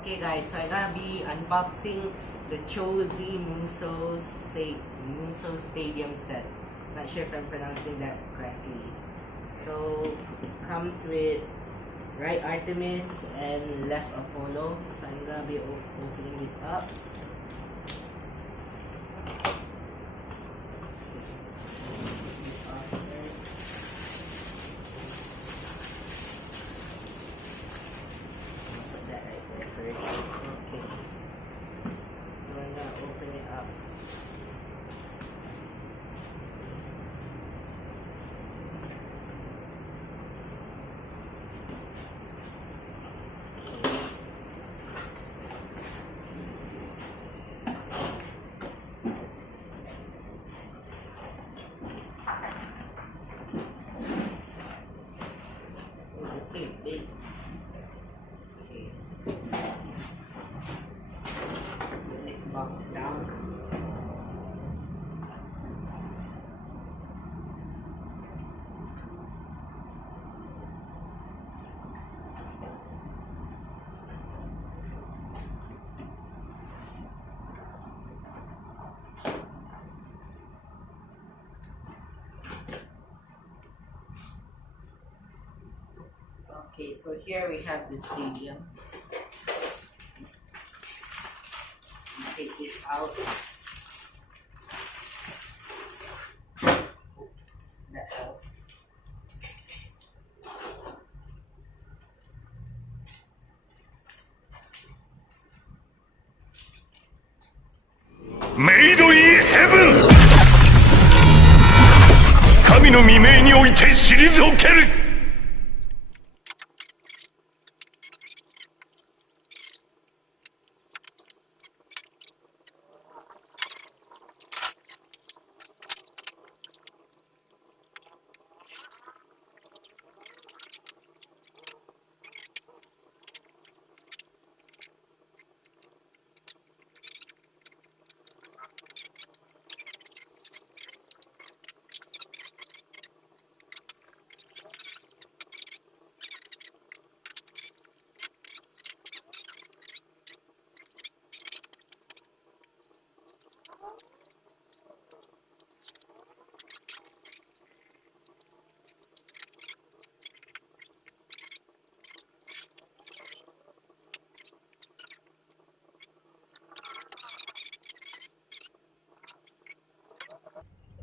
Okay guys, so I'm gonna be unboxing the Cho-z Musou Stadium set. Not sure if I'm pronouncing that correctly. So, comes with right Artemis and left Apollo. So I'm gonna be opening this up. Okay, so I'm gonna open it up. Oh, this thing is big. Okay. Box down. Okay, so here we have the stadium. Take this out. That helps. Made in heaven! 神の未明において退ける!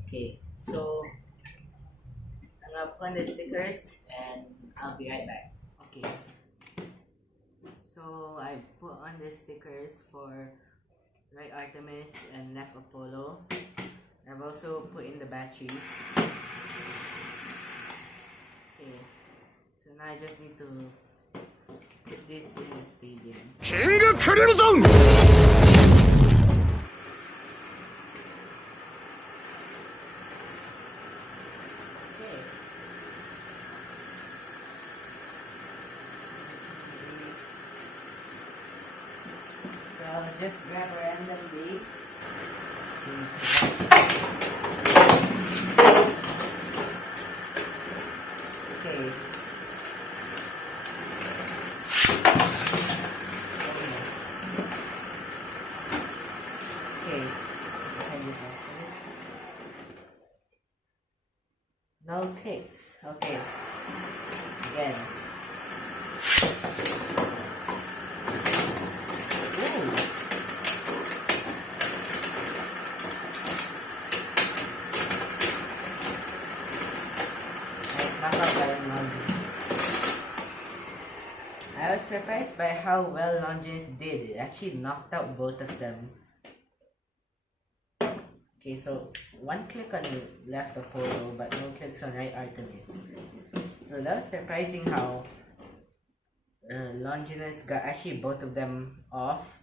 Okay, so I'm gonna put on the stickers and I'll be right back. Okay, so I put on the stickers for right Artemis and left Apollo. I've also put in the batteries. Okay, so now I just need to put this in the stadium. 剣がくれるぞ! So just grab a random blade. Okay. Okay. No kicks. Okay. Again. I was surprised by how well Longines did. It actually knocked out both of them. Okay, so one click on the left Apollo, but no clicks on right Artemis. So that was surprising how Longines got actually both of them off.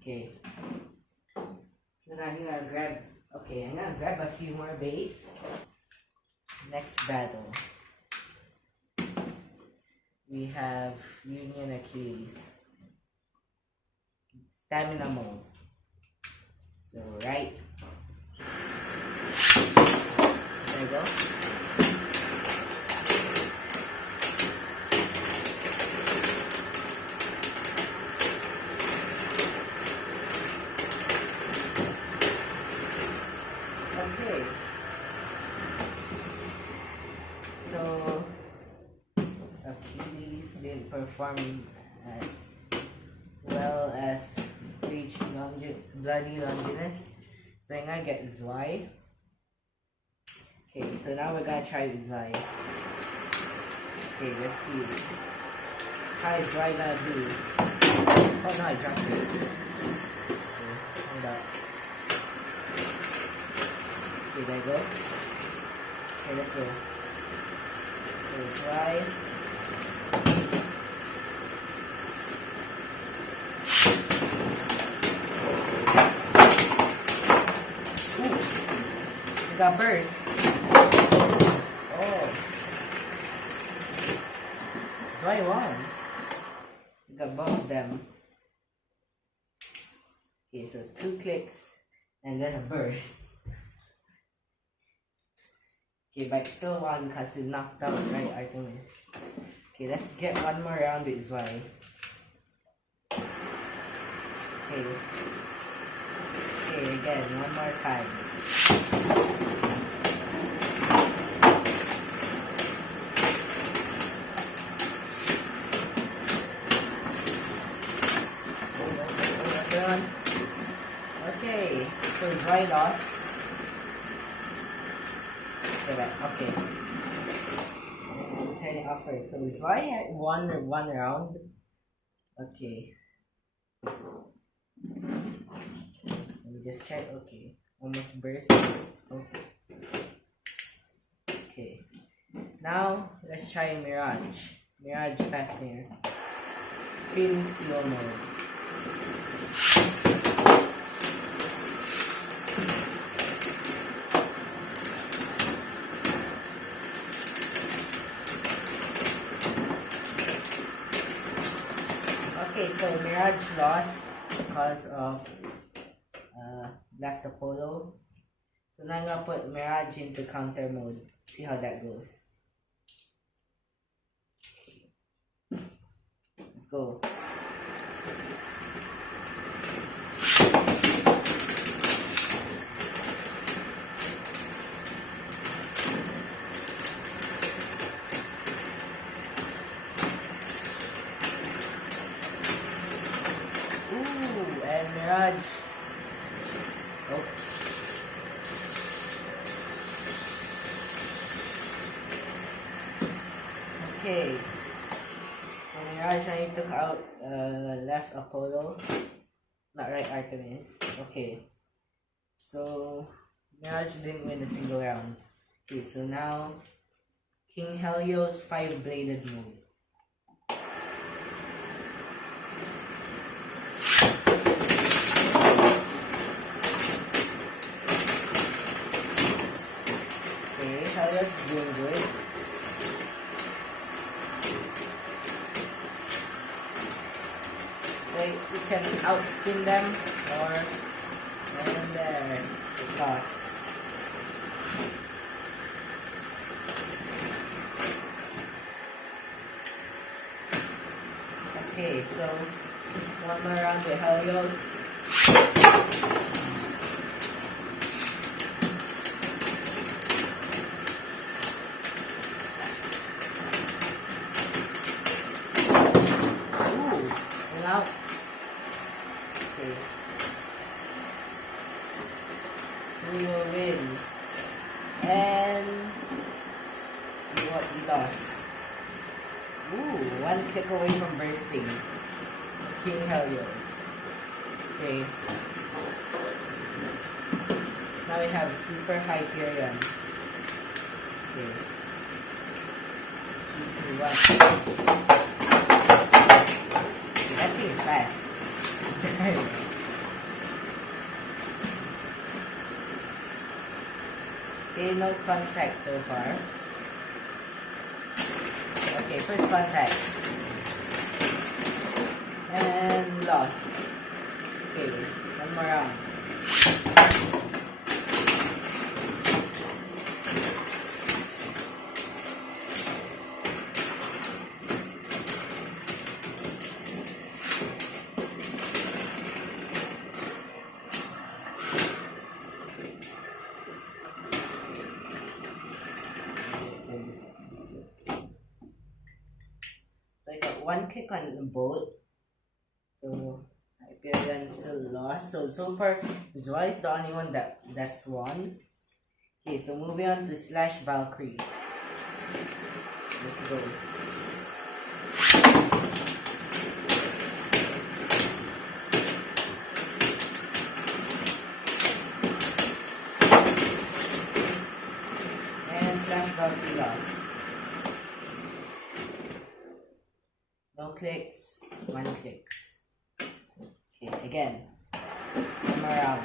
Okay. So now I'm gonna grab a few more base. Next battle. We have Union Achilles. Stamina mode. So right. There we go. didn't perform as well as Bleach Bloody Longinus. So I'm gonna get Zwei. Okay, so now we're gonna try Zwei. Okay, let's see. How is Zwei gonna do? Oh no, I dropped it. Okay, hold up. Okay, there you go. Okay, let's go. So Zwei. Ooh, it got burst. Oh. Zwei won. We got both of them. Okay, so 2 clicks and then a burst. Okay, but still won because he knocked out right Artemis. Okay, let's get one more round with Zwei. Okay. Okay, again, one more time. Okay, so Zwei lost. Okay. Turn it off first. So Zwei won one round. Okay. Let me just check. Okay. Almost burst. Okay. Okay. Now let's try Mirage. Mirage Fafnir. Spin Steel mode. Okay, so Mirage lost because of left Apollo. So now I'm gonna put Mirage into counter mode. See how that goes. Let's go. Mirage. Oh. Okay. So Mirage I took out left Apollo. Not right Artemis. Okay. So Mirage didn't win a single round. Okay, so now King Helio's 5-bladed move. Doing good. Wait, you can outspin them or and there lost. Okay, so one more round with Helios. Out. Okay. We will win. And we lost. Ooh, one click away from bursting. King Helios. Okay. Now we have Super Hyperion. Okay. 3, 2, 1. That thing is fast. Okay, no contact so far. Okay, first contact. And lost. Okay, one more round. So I got one click on the boat. So Hyperion still lost. So far Zwei is the only one that's won. Okay, so moving on to Slash Valkyrie. Let's go. And Slash Valkyrie lost. No clicks, one click. Okay, again. One more round.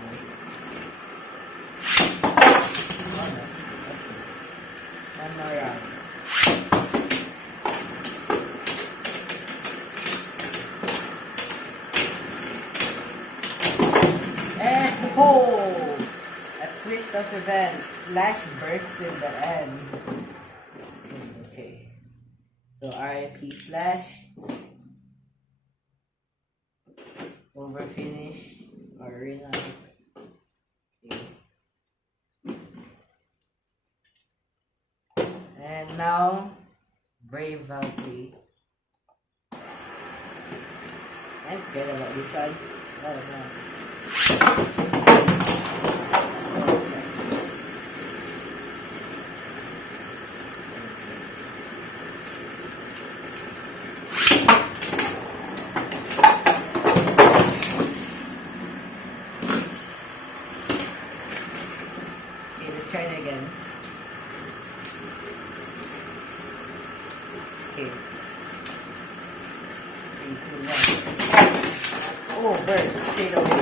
One more round. And a twist of events. Slash bursts in the end. Okay. So RIP Slash. Over finish or arena. Okay. And now Brave Valkyrie. I'm scared about this one. Oh no. Okay, let's try it again. Okay. 3, 2, 1. Oh, burst straight away.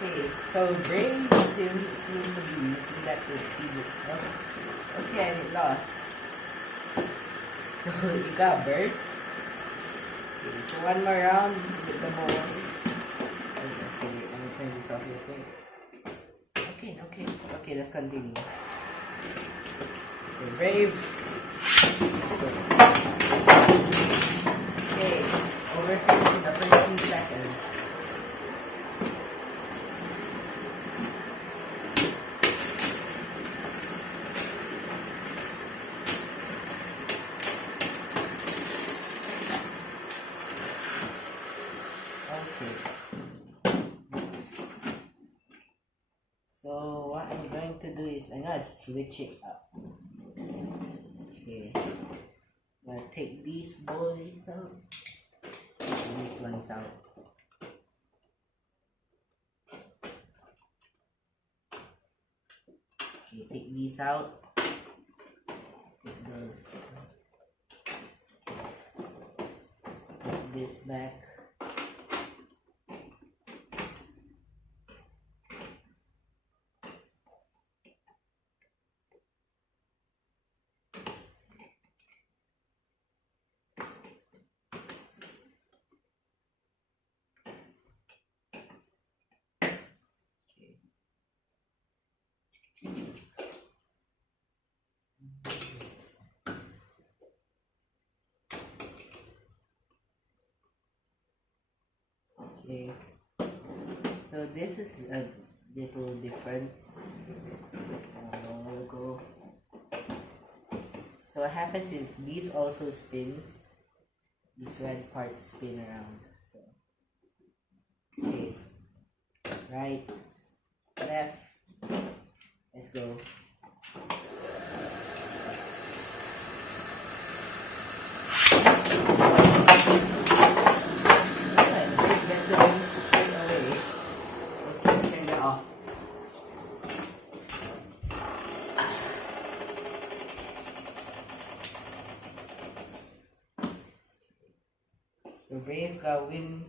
Okay, so Brave still seems to be using that to speed it up. Okay, and it lost. So you got burst. Okay, so one more round with the ball. Okay, let me turn this off real quick. Okay, okay, let's continue. So Brave. Okay, over 50 in the first 2 seconds. So what I'm going to do is I'm gonna switch it up. Okay, I'm gonna take these boys out, take these ones out. Okay, take these out. Take those. Put this back. Okay, so this is a little different. We'll go. So what happens is these also spin. These red parts spin around. So okay, right, left. Let's go. So Brave got win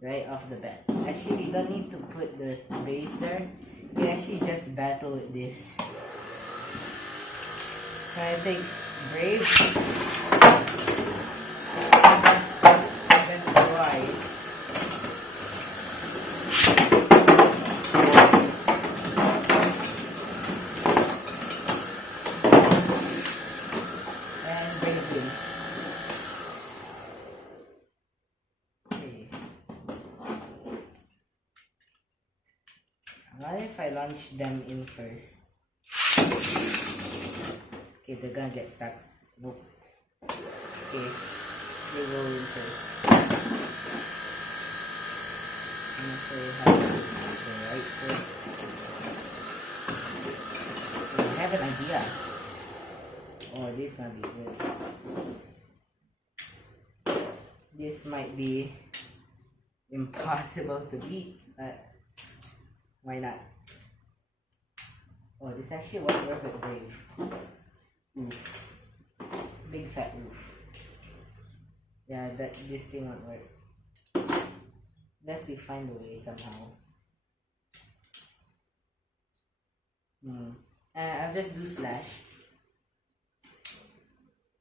right off the bat. Actually, you don't need to put the base there. You can actually just battle with this. So I think Brave. That's why. And Brave wins. What if I launch them in first? Okay, they're gonna get stuck. Nope. Okay, they go in first. I'm not sure how to do the right first. Okay, I have an idea. Oh, this is gonna be good. This might be impossible to beat, but why not? Oh, this actually won't work with Brave. Oof. Big fat oof. Yeah, this thing won't work. Unless we find a way somehow. I'll just do slash.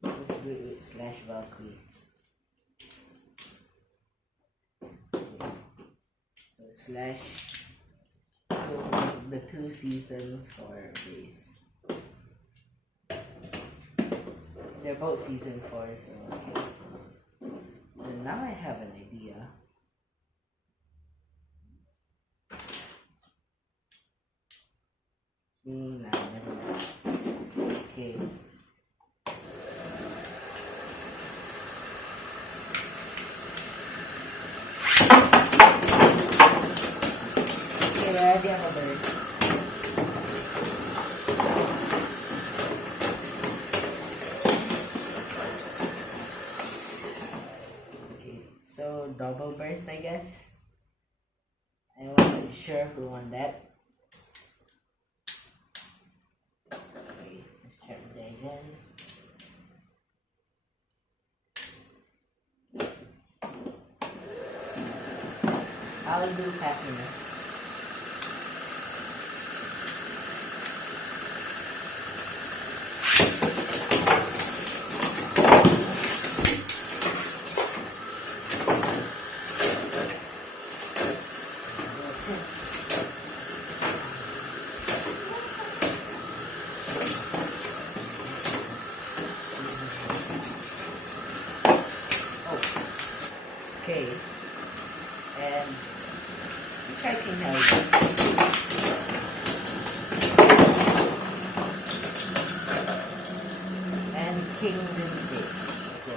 Let's do it with slash Valkyrie. Okay. So slash the 2 season for base. They're both season 4, so okay. And now I have an idea. Nah, never mind. Okay. Okay, we already have a burst. Okay, so double burst, I guess. I wasn't sure who won that. Okay, let's try that again. I'll do Fafnir. Okay, and let's try King Harry. And King didn't fit. Let's go.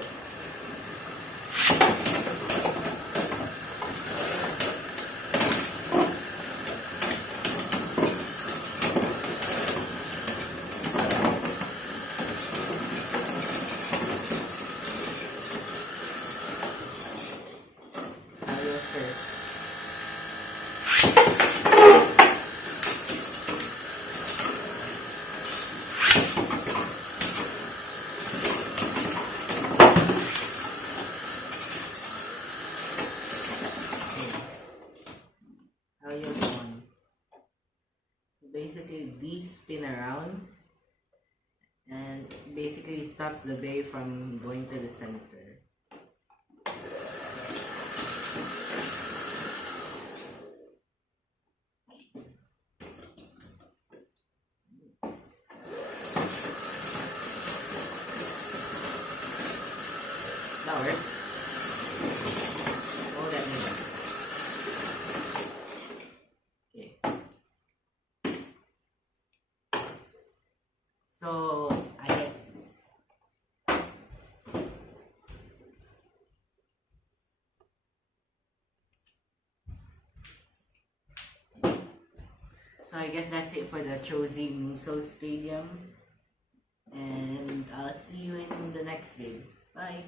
Basically, these spin around and basically stops the bay from going to the center. That works. Oh, that makes sense. So I get I guess that's it for the Cho-z Musou Stadium, and I'll see you in the next video. Bye.